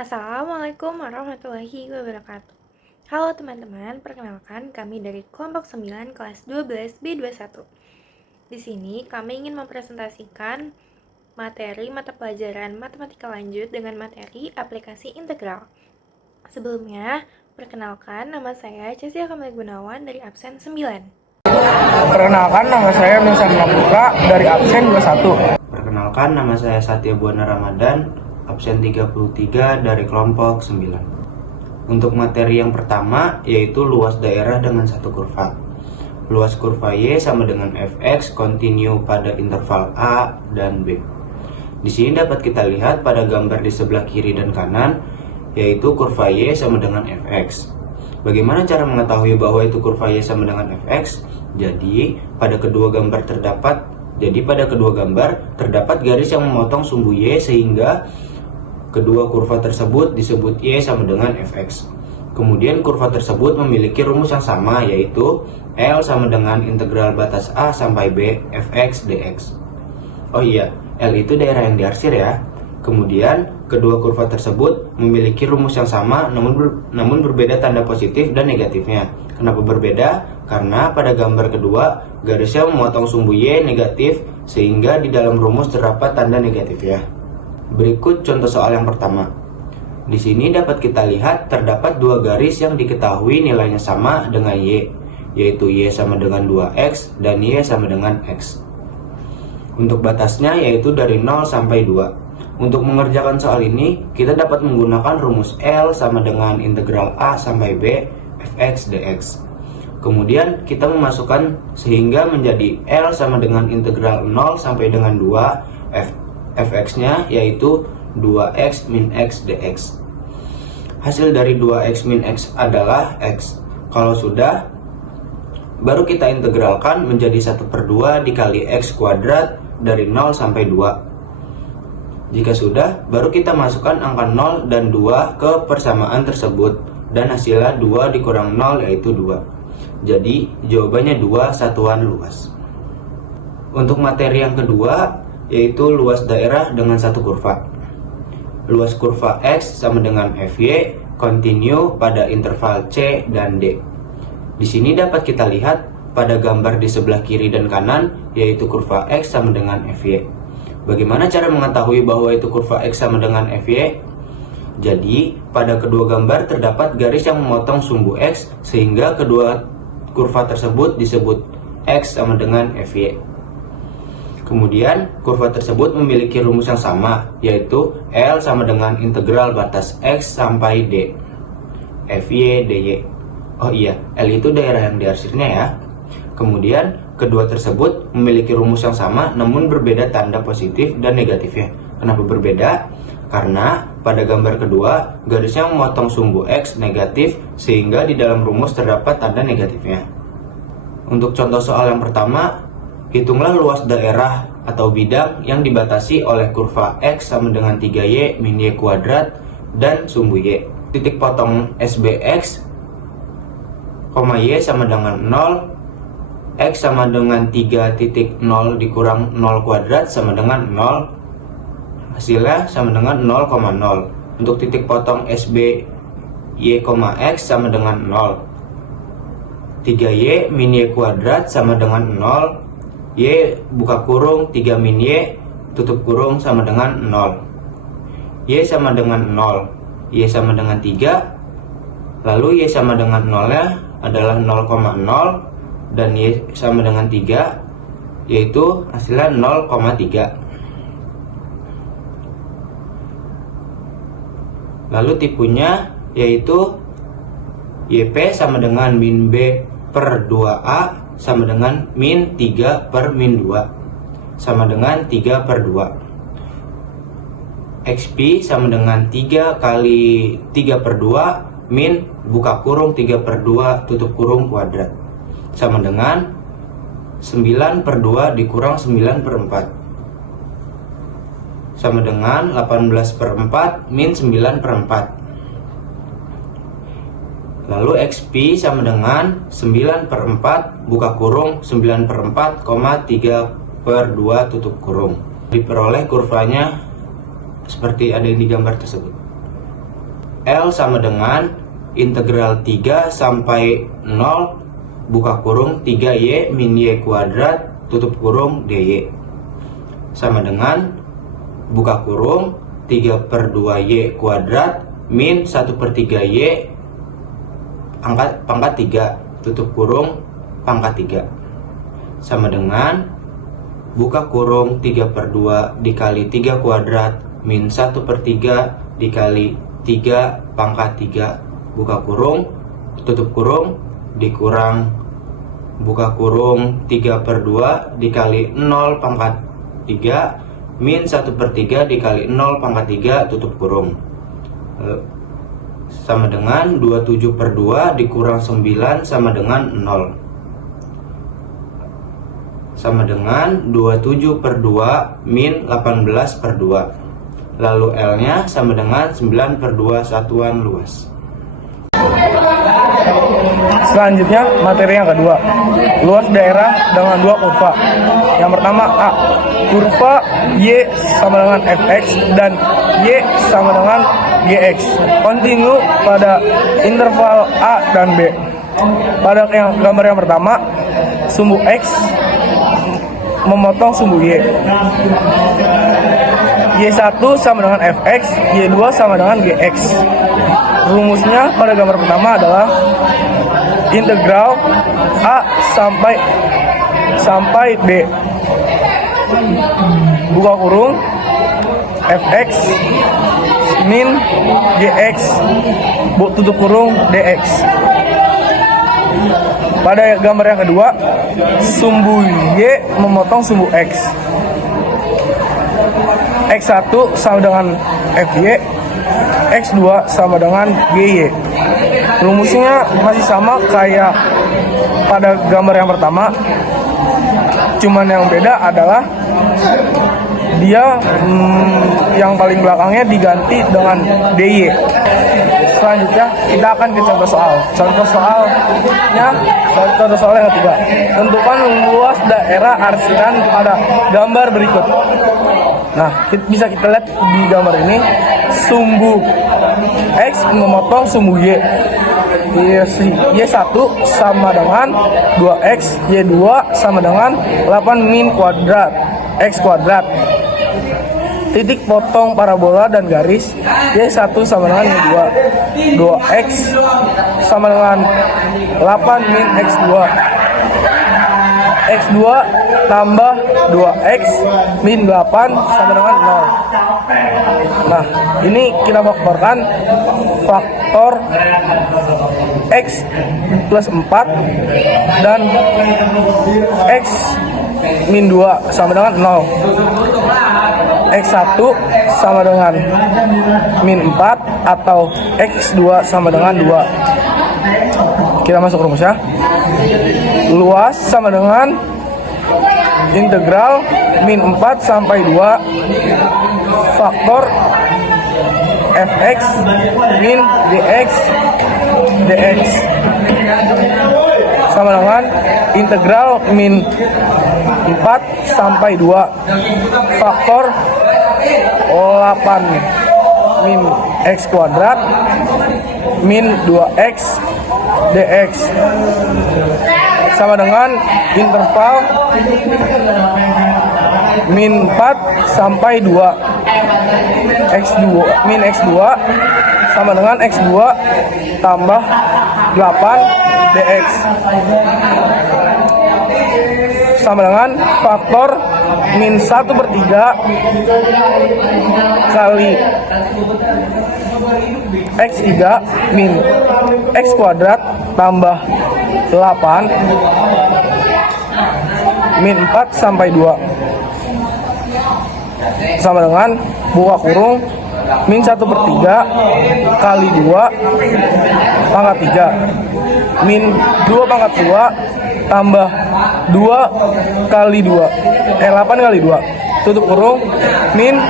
Assalamualaikum warahmatullahi wabarakatuh. Halo teman-teman, perkenalkan kami dari kelompok 9 kelas 12 B21. Di sini kami ingin mempresentasikan materi mata pelajaran matematika lanjut dengan materi aplikasi integral. Sebelumnya, perkenalkan nama saya Cesia Kamil Gunawan dari absen 9. Perkenalkan, nama saya Nusa Pramuka dari absen 21. Perkenalkan, nama saya Satya Buana Ramadan, absen 33 dari kelompok 9. Untuk materi yang pertama yaitu luas daerah dengan satu kurva. Luas kurva Y sama dengan Fx kontinu pada interval A dan B. Di sini dapat kita lihat pada gambar di sebelah kiri dan kanan yaitu kurva Y sama dengan Fx. Bagaimana cara mengetahui bahwa itu kurva Y sama dengan Fx? Jadi pada kedua gambar terdapat garis yang memotong sumbu Y sehingga kedua kurva tersebut disebut Y sama dengan Fx. Kemudian kurva tersebut memiliki rumus yang sama yaitu L sama dengan integral batas A sampai B Fx dx. Oh iya, L itu daerah yang diarsir ya. Kemudian kedua kurva tersebut memiliki rumus yang sama namun berbeda tanda positif dan negatifnya. Kenapa berbeda? Karena pada gambar kedua garisnya memotong sumbu Y negatif sehingga di dalam rumus terdapat tanda negatif ya. Berikut contoh soal yang pertama. Di sini dapat kita lihat terdapat dua garis yang diketahui nilainya sama dengan Y, yaitu Y sama dengan 2X dan Y sama dengan X. Untuk batasnya yaitu dari 0 sampai 2. Untuk mengerjakan soal ini, kita dapat menggunakan rumus L sama dengan integral A sampai B Fx dx. Kemudian kita memasukkan sehingga menjadi L sama dengan integral 0 sampai dengan 2 Fx-nya yaitu 2x min x dx. Hasil dari 2x min x adalah x. Kalau sudah, baru kita integralkan menjadi 1/2 dikali x kuadrat dari 0 sampai 2. Jika sudah, baru kita masukkan angka 0 dan 2 ke persamaan tersebut dan hasilnya 2 dikurang 0 yaitu 2. Jadi jawabannya 2 satuan luas. Untuk materi yang kedua yaitu luas daerah dengan satu kurva. Luas kurva X sama dengan Fy kontinu pada interval C dan D. Di sini dapat kita lihat pada gambar di sebelah kiri dan kanan yaitu kurva X sama dengan Fy. Bagaimana cara mengetahui bahwa itu kurva X sama dengan Fy? Jadi pada kedua gambar terdapat garis yang memotong sumbu X sehingga kedua kurva tersebut disebut X sama dengan Fy. Kemudian kurva tersebut memiliki rumus yang sama yaitu L sama dengan integral batas X sampai D Fy dy. Oh iya, L itu daerah yang diarsirnya ya. Kemudian kedua tersebut memiliki rumus yang sama namun berbeda tanda positif dan negatifnya. Kenapa berbeda? Karena pada gambar kedua garisnya memotong sumbu X negatif sehingga di dalam rumus terdapat tanda negatifnya. Untuk contoh soal yang pertama, hitunglah luas daerah atau bidang yang dibatasi oleh kurva X sama dengan 3Y min Y kuadrat dan sumbu Y. Titik potong SBX, Y sama dengan 0, X sama dengan 3.0 dikurang 0 kuadrat sama dengan 0, hasilnya sama dengan 0,0. Untuk titik potong SB Y, X sama dengan 0, 3Y min Y kuadrat sama dengan 0, Y buka kurung 3 min Y tutup kurung sama dengan 0. Y sama dengan 0, Y sama dengan 3, lalu Y sama dengan 0 nya adalah 0,0 dan Y sama dengan 3 yaitu hasilnya 0,3. Lalu tipunya yaitu YP sama dengan min B per 2A sama dengan min 3 per min 2 sama dengan 3 per 2. XP sama dengan 3 kali 3 per 2 min buka kurung 3 per 2 tutup kurung kuadrat sama dengan 9 per 2 dikurang 9 per 4 sama dengan 18 per 4 min 9 per 4. Lalu XP sama dengan 9 per 4 buka kurung 9 per 4, 3 per 2 tutup kurung. Diperoleh kurvanya seperti ada yang digambar tersebut. L sama dengan integral 3 sampai 0 buka kurung 3Y min Y kuadrat tutup kurung DY sama dengan buka kurung 3/2Y kuadrat min 1/3Y pangkat 3 tutup kurung pangkat 3 sama dengan buka kurung 3/2 dikali 3 kuadrat min 1/3 dikali 3 pangkat 3 buka kurung tutup kurung dikurang buka kurung 3/2 dikali 0 pangkat 3 min 1/3 dikali 0 pangkat 3 tutup kurung sama dengan 27/2 dikurang 9 sama dengan 0 sama dengan 27/2 min 18/2. Lalu L nya sama dengan 9/2 satuan luas. Selanjutnya materi yang kedua, luas daerah dengan dua kurva. Yang pertama A, kurva Y sama dengan Fx dan Y sama dengan Gx, kontinu pada interval A dan B. Pada gambar yang pertama, sumbu X memotong sumbu Y. Y1 sama dengan Fx, Y2 sama dengan Gx. Rumusnya pada gambar pertama adalah integral A sampai D. Buka kurung Fx min Gx tutup kurung Dx. Pada gambar yang kedua, sumbu Y memotong sumbu X. X1 sama dengan Fy, X2 sama dengan Gy. Rumusnya masih sama kayak pada gambar yang pertama, cuman yang beda adalah dia yang paling belakangnya diganti dengan Dy. Selanjutnya kita akan ke contoh soal. Contoh soal yang ketiga. Tentukan luas daerah arsiran pada gambar berikut. Nah, bisa kita lihat di gambar ini, sumbu X memotong sumbu Y. Y1 sama dengan 2X, Y2 sama dengan 8 min kuadrat, X kuadrat. Titik potong parabola dan garis, Y1 sama dengan Y2. 2X sama dengan 8 min X2. X2 tambah 2X min 8 sama dengan 0. Nah, ini kita faktorkan faktor X plus 4 dan X min 2 sama dengan 0. X1 sama dengan min 4 atau X2 sama dengan 2. Kita masuk rumusnya. Luas sama dengan integral min 4 sampai 2 faktor Fx min Gx Dx sama dengan integral min 4 sampai 2 faktor 8 min X kuadrat min 2X Dx sama dengan interval min 4 sampai 2 X2 min X2 sama dengan X2 tambah 8 Dx sama dengan faktor min 1/3 kali X3 min X kuadrat tambah 8 min 4 sampai 2 sama dengan buka kurung min 1/3 kali 2 pangkat 3 min 2 pangkat 2 tambah 2 kali 2 8 kali 2 tutup kurung min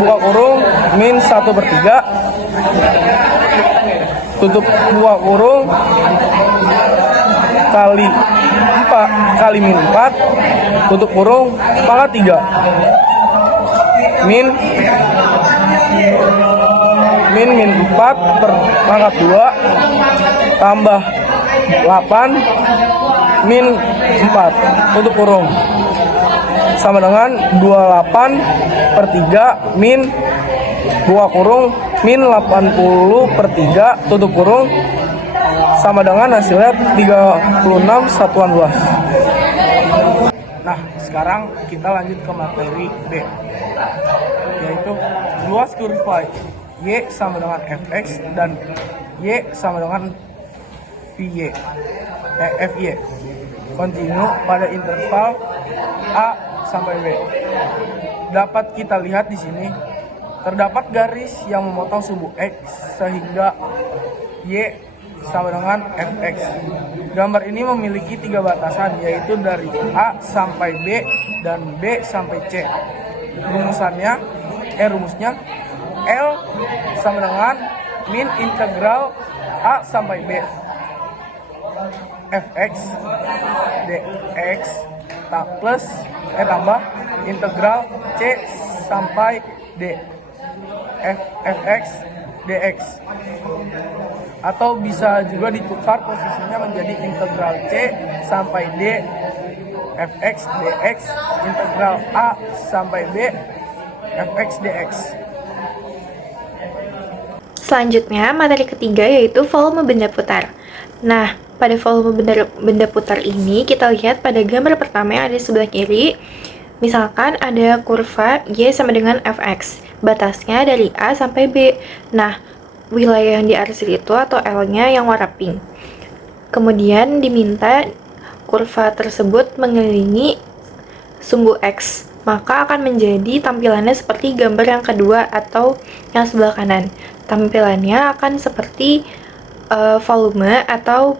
buka kurung min 1/3 tutup buka kurung kali 4 kali min 4 tutup kurung pangkat 3 min min 4 per pangkat 2 tambah 8 min 4 tutup kurung sama dengan 28 per 3 min 2 kurung min 80 per 3 tutup kurung sama dengan hasilnya 36 satuan luas. Nah, sekarang kita lanjut ke materi B, yaitu luas kurva Y sama dengan Fx dan Y sama dengan Fy kontinu pada interval A sampai B. Dapat kita lihat di sini terdapat garis yang memotong sumbu X sehingga Y sama dengan Fx. Gambar ini memiliki 3 batasan, yaitu dari A sampai B dan B sampai C. Rumusnya L sama dengan min integral A sampai B Fx dx tambah integral C sampai D Fx dx, atau bisa juga ditukar posisinya menjadi integral C sampai D Fx dx integral A sampai B Fx dx. Selanjutnya, materi ketiga yaitu volume benda putar. Nah, pada volume benda putar ini kita lihat pada gambar pertama yang ada di sebelah kiri. Misalkan ada kurva Y sama dengan Fx, batasnya dari A sampai B. Nah, wilayah yang diarsir itu atau L-nya yang warna pink. Kemudian diminta kurva tersebut mengelilingi sumbu X, maka akan menjadi tampilannya seperti gambar yang kedua atau yang sebelah kanan. Tampilannya akan seperti volume atau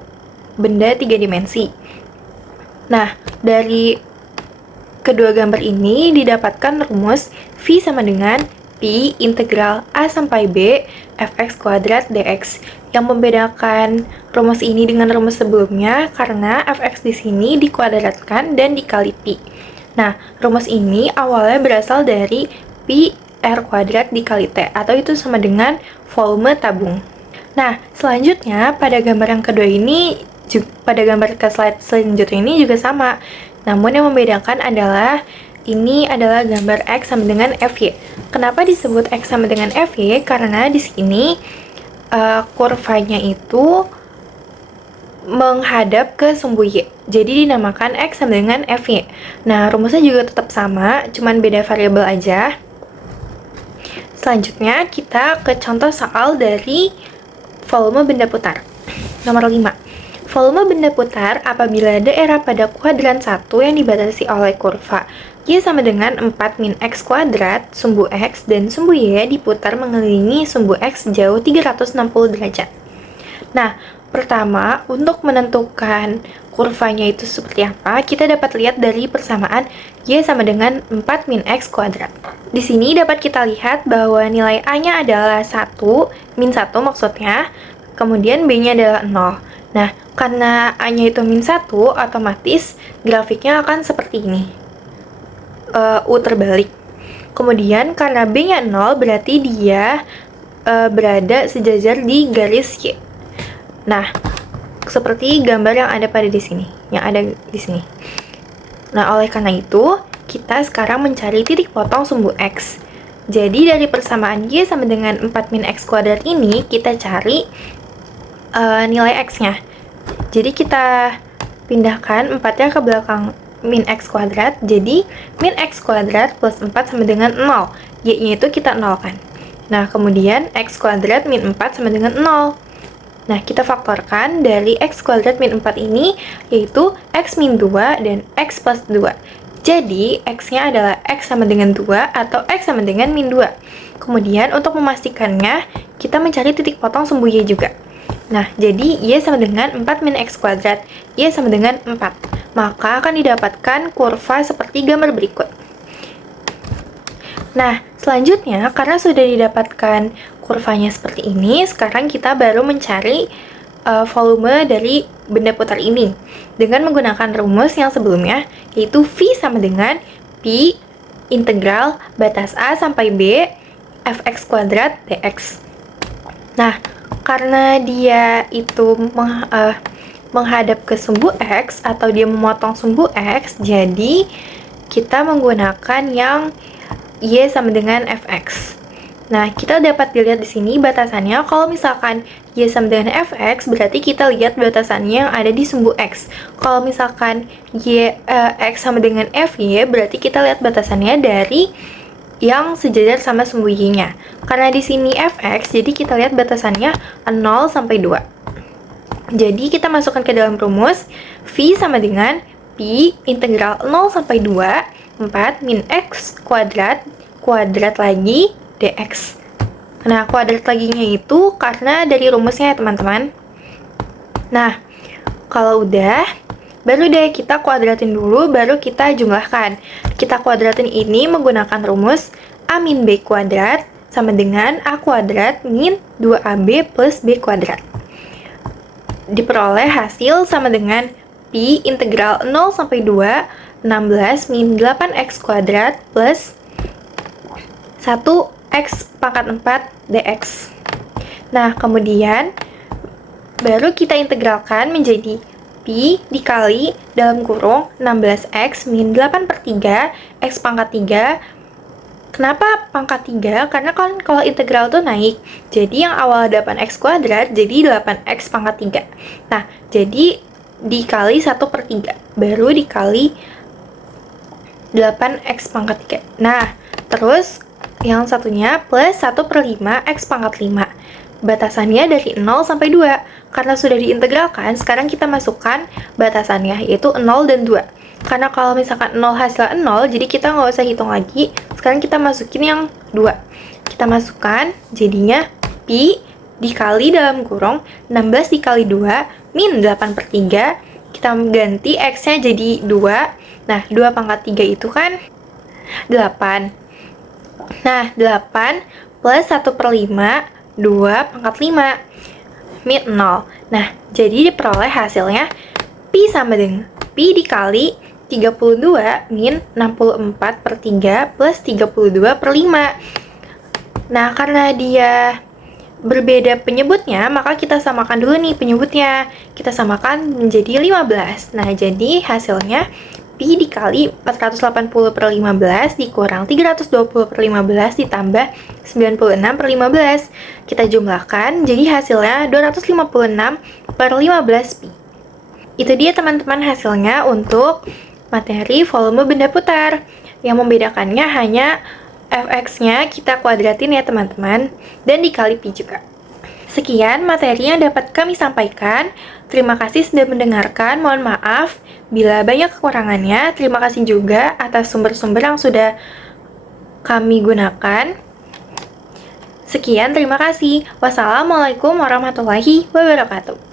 benda 3 dimensi. Nah, dari kedua gambar ini didapatkan rumus V sama dengan Pi integral A sampai B Fx kuadrat dx. Yang membedakan rumus ini dengan rumus sebelumnya karena Fx di sini dikuadratkan dan dikali Pi. Nah, rumus ini awalnya berasal dari Pi R kuadrat dikali T, atau itu sama dengan volume tabung. Nah, selanjutnya pada gambar yang kedua ini, pada gambar ke slide selanjutnya ini juga sama. Namun yang membedakan adalah ini adalah gambar X sama dengan Fy. Kenapa disebut X sama dengan Fy? Karena di sini kurvanya itu menghadap ke sumbu Y. Jadi dinamakan X sama dengan Fy. Nah, rumusnya juga tetap sama, cuman beda variabel aja. Selanjutnya kita ke contoh soal dari volume benda putar. Nomor 5. Volume benda putar apabila daerah pada kuadran 1 yang dibatasi oleh kurva Y sama dengan 4 min X kuadrat, sumbu X dan sumbu Y diputar mengelilingi sumbu X jauh 360 derajat. Nah, pertama, untuk menentukan kurvanya itu seperti apa, kita dapat lihat dari persamaan Y sama dengan 4 min X kuadrat. Di sini dapat kita lihat bahwa nilai A-nya adalah 1, min 1 maksudnya, kemudian B-nya adalah 0. Nah, karena A-nya itu min 1, otomatis grafiknya akan seperti ini. U terbalik. Kemudian karena B-nya 0, berarti dia berada sejajar di garis Y. Nah, seperti gambar yang ada di sini. Nah, oleh karena itu, kita sekarang mencari titik potong sumbu X. Jadi dari persamaan Y sama dengan 4 min X kuadrat ini, kita cari nilai X-nya. Jadi kita pindahkan 4-nya ke belakang min X kuadrat, jadi min X kuadrat plus 4 sama dengan 0. Y-nya itu kita nolkan. Nah, kemudian X kuadrat min 4 sama dengan 0. Nah, kita faktorkan dari X kuadrat min 4 ini, yaitu X min 2 dan X plus 2. Jadi, X-nya adalah X sama dengan 2 atau X sama dengan min 2. Kemudian, untuk memastikannya, kita mencari titik potong sumbu Y juga. Nah, jadi Y sama dengan 4 min X kuadrat, Y sama dengan 4. Maka akan didapatkan kurva seperti gambar berikut. Nah, selanjutnya, karena sudah didapatkan kurvanya seperti ini, sekarang kita baru mencari volume dari benda putar ini dengan menggunakan rumus yang sebelumnya, yaitu V sama dengan Pi integral batas A sampai B Fx kuadrat dx. Nah, karena dia itu menghadap ke sumbu X atau dia memotong sumbu X, jadi kita menggunakan yang Y sama dengan Fx. Nah, kita dapat dilihat di sini batasannya. Kalau misalkan Y sama dengan Fx, berarti kita lihat batasannya yang ada di sumbu X. Kalau misalkan X sama dengan Fy, berarti kita lihat batasannya dari yang sejajar sama sumbu Y-nya. Karena di sini Fx, jadi kita lihat batasannya 0 sampai 2. Jadi kita masukkan ke dalam rumus, V sama dengan Pi integral 0 sampai 2, 4 min X kuadrat lagi dx. Nah, kuadrat laginya itu karena dari rumusnya ya teman-teman. Nah, kalau udah, baru deh kita kuadratin dulu, baru kita jumlahkan. Kita kuadratin ini menggunakan rumus A min B kuadrat sama dengan A kuadrat min 2AB plus B kuadrat. Diperoleh hasil sama dengan Pi integral 0 sampai 2, 16 min 8x kuadrat plus 1x pangkat 4 dx. Nah, kemudian baru kita integralkan menjadi Pi dikali dalam kurung 16x min 8/3 x pangkat 3. Kenapa pangkat 3? Karena kan kalau integral tuh naik. Jadi yang awal 8x kuadrat jadi 8x pangkat 3. Nah, jadi dikali 1/3. Baru dikali 8x pangkat 3. Nah, terus yang satunya plus 1/5 x pangkat 5. Batasannya dari 0 sampai 2. Karena sudah diintegralkan, sekarang kita masukkan batasannya, yaitu 0 dan 2. Karena kalau misalkan 0 hasilnya 0, jadi kita nggak usah hitung lagi. Sekarang kita masukin yang 2. Kita masukkan, jadinya Pi dikali dalam kurung 16 dikali 2 min 8/3. Kita ganti X-nya jadi 2. Nah, 2 pangkat 3 itu kan 8. Nah, 8 plus 1/5, 2 pangkat 5, min 0. Nah, jadi diperoleh hasilnya Pi sama dengan Pi dikali 32 min 64/3 plus 32/5. Nah, karena dia berbeda penyebutnya, maka kita samakan dulu nih penyebutnya. Kita samakan menjadi 15. Nah, jadi hasilnya Pi dikali 480/15 dikurang 320/15 ditambah 96/15. Kita jumlahkan, jadi hasilnya 256/15 Pi. Itu dia teman-teman hasilnya untuk materi volume benda putar. Yang membedakannya hanya Fx-nya kita kuadratin ya teman-teman, dan dikali Pi juga. Sekian materi yang dapat kami sampaikan. Terima kasih sudah mendengarkan. Mohon maaf bila banyak kekurangannya. Terima kasih juga atas sumber-sumber yang sudah kami gunakan. Sekian, terima kasih. Wassalamualaikum warahmatullahi wabarakatuh.